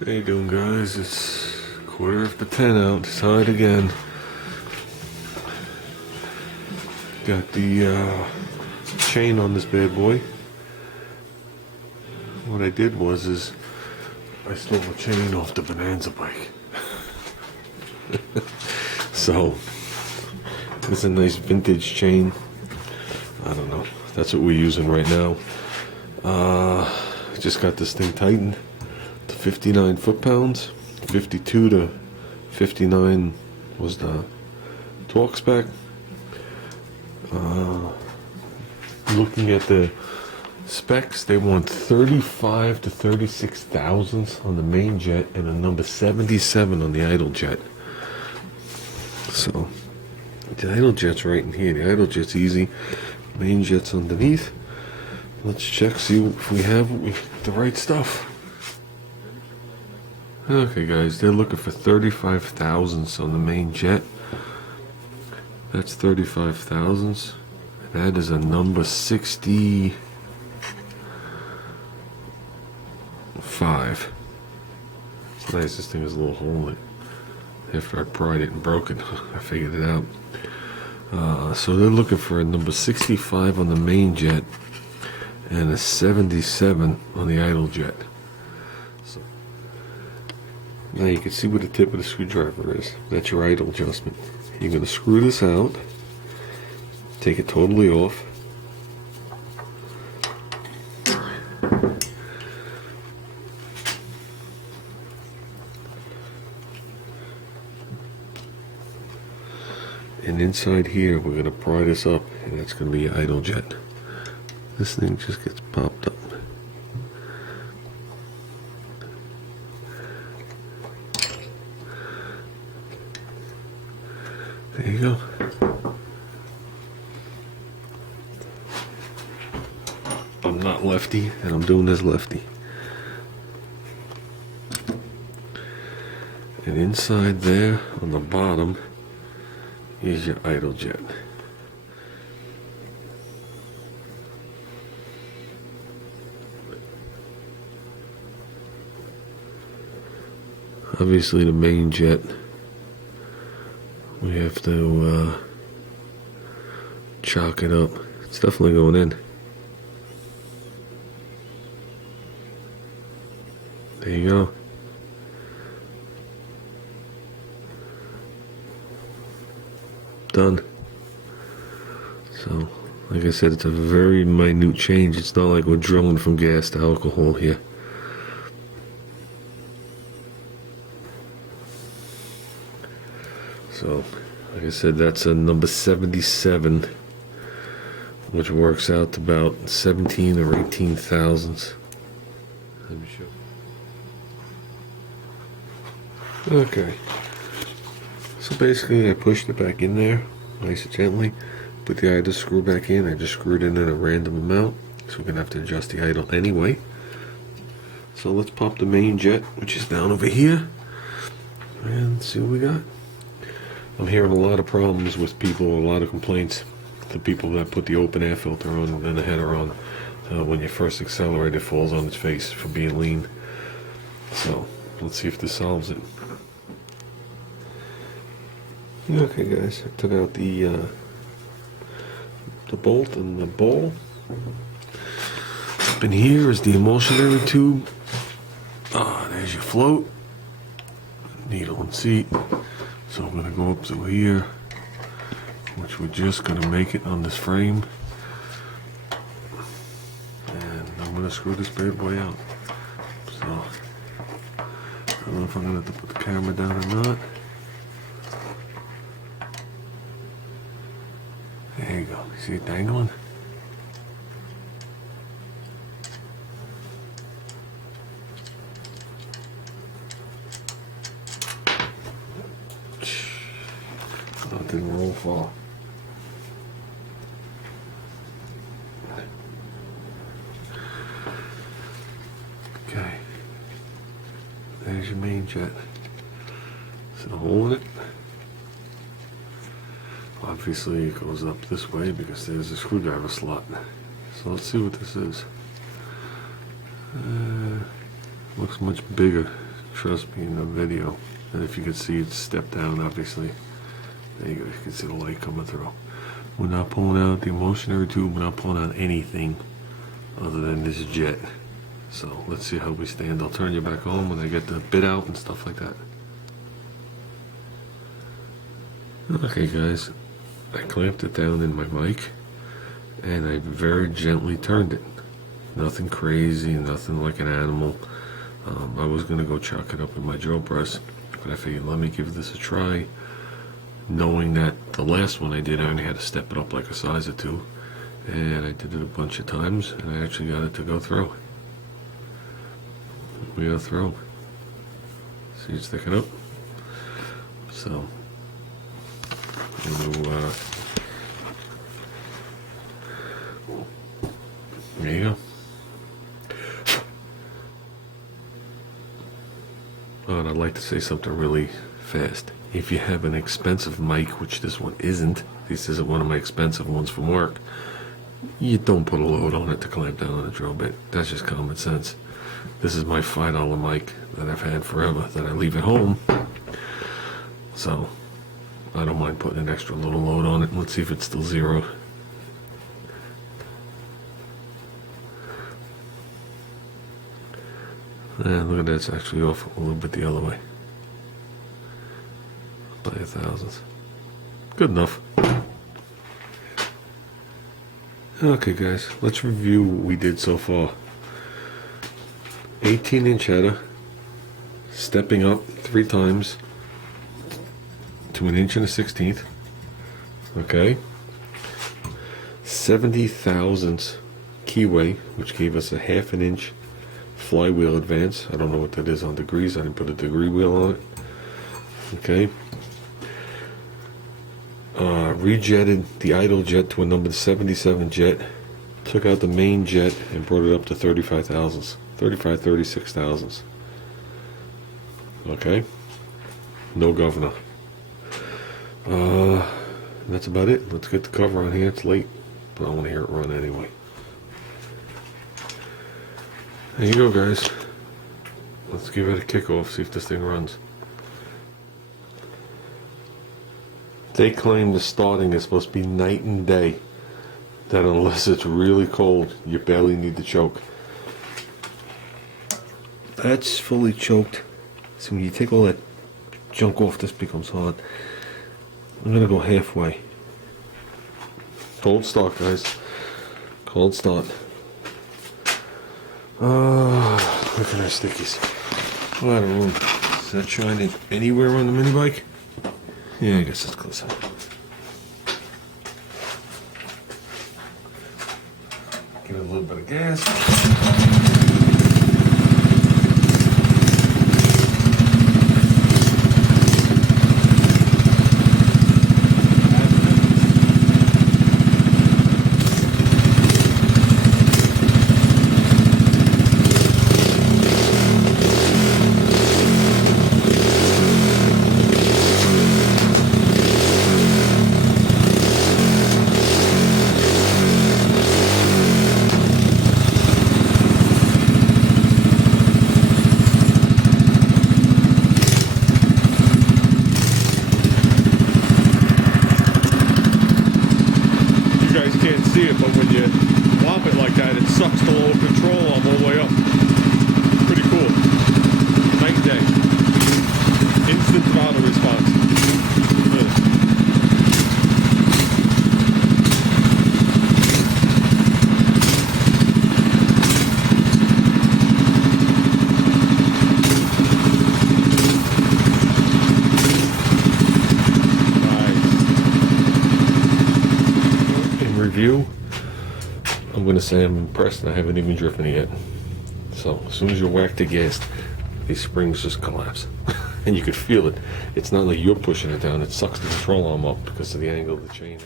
How you doing, guys? It's 10:15 out. It's hot again. Got the chain on this bad boy. What I did was I stole the chain off the Bonanza bike. So it's a nice vintage chain. I don't know. That's what we're using right now. I just got this thing tightened to 59 foot-pounds. 52 to 59 was the torque spec. Looking at the specs, they want 35 to 36 thousandths on the main jet and a number 77 on the idle jet. So the idle jet's right in here. The idle jet's easy. Main jet's underneath. Let's check, see if we have the right stuff. Okay, guys, they're looking for 35 thousandths on the main jet. That's 35 thousandths. That is a number 65. It's nice. This thing has a little hole in it. After I pried it and broke it, I figured it out. So they're looking for a number 65 on the main jet and a 77 on the idle jet. So now you can see where the tip of the screwdriver is. That's your idle adjustment. You're going to screw this out, take it totally off. And inside here, we're going to pry this up, and that's going to be your idle jet. This thing just gets popped up. There you go. I'm not lefty, and I'm doing this lefty. And inside there, on the bottom, is your idle jet. Obviously the main jet, we have to chalk it up. It's definitely going in. There you go. Done. So, like I said, it's a very minute change. It's not like we're drilling from gas to alcohol here. So, like I said, that's a number 77, which works out to about 17 or 18 thousandths. Let me show. Okay. So basically, I pushed it back in there, nice and gently. Put the idle screw back in. I just screwed it in a random amount, so we're gonna have to adjust the idle anyway. So let's pop the main jet, which is down over here, and see what we got. I'm hearing a lot of problems with people, a lot of complaints. The people that put the open air filter on and the header on, when you first accelerate, it falls on its face for being lean. So let's see if this solves it. Okay, guys, I took out the bolt and the ball. Up in here is the emulsionary tube. There's your float, needle and seat. So I'm going to go up to here, which we're just going to make it on this frame. And I'm going to screw this bad boy out. So, I don't know if I'm going to have to put the camera down or not. There you go. You see it dangling? That didn't roll far. Okay. There's your main jet. Is it a hole in it? Obviously it goes up this way because there's a screwdriver slot. So let's see what this is. Looks much bigger. trust me, in the video. And if you can see it step down, obviously. There you go, you can see the light coming through. We're not pulling out the emulsionary tube, we're not pulling out anything other than this jet. So let's see how we stand. I'll turn you back on when I get the bit out and stuff like that. Okay guys, I clamped it down in my mic and I very gently turned it. Nothing crazy, nothing like an animal. I was gonna go chalk it up with my drill press, but I figured let me give this a try, knowing that the last one I did I only had to step it up like a size or two, and I did it a bunch of times and I actually got it to go through. We go through. See, it's sticking up. So there you go. Oh, and I'd like to say something really fast. If you have an expensive mic, which this one isn't, this isn't one of my expensive ones from work, you don't put a load on it to clamp down on a drill bit. That's just common sense. This is my $5 mic that I've had forever that I leave at home. So I don't mind putting an extra little load on it. Let's see if it's still zero. And look at that, it's actually off a little bit the other way. By a thousandth. Good enough. Okay guys, let's review what we did so far. 18-inch header, stepping up 3 times to 1 1/16. Okay. 70 thousandths keyway, which gave us a 1/2 inch flywheel advance. I don't know what that is on degrees. I didn't put a degree wheel on it. Okay. Rejetted the idle jet to a number 77 jet. Took out the main jet and brought it up to 35 thousandths. 36 thousandths. Okay. No governor. That's about it. Let's get the cover on here. It's late, but I want to hear it run anyway. There you go, guys. Let's give it a kickoff, see if this thing runs. They claim the starting is supposed to be night and day. That unless it's really cold, you barely need to choke. That's fully choked. So when you take all that junk off, this becomes hard. I'm gonna go halfway. Cold start, guys. Cold start. Look at our stickies. A lot of room. Is that shining anywhere on the mini bike? Yeah, I guess it's close up. Give it a little bit of gas. See it, but when you whop it like that, it sucks the lower control arm all the way up. Pretty cool. Night and day. Instant throttle response. Really. Nice. In review, I'm going to say I'm impressed and I haven't even driven it yet. So as soon as you whack the gas, these springs just collapse. And you could feel it. It's not like you're pushing it down, it sucks the control arm up because of the angle of the chain.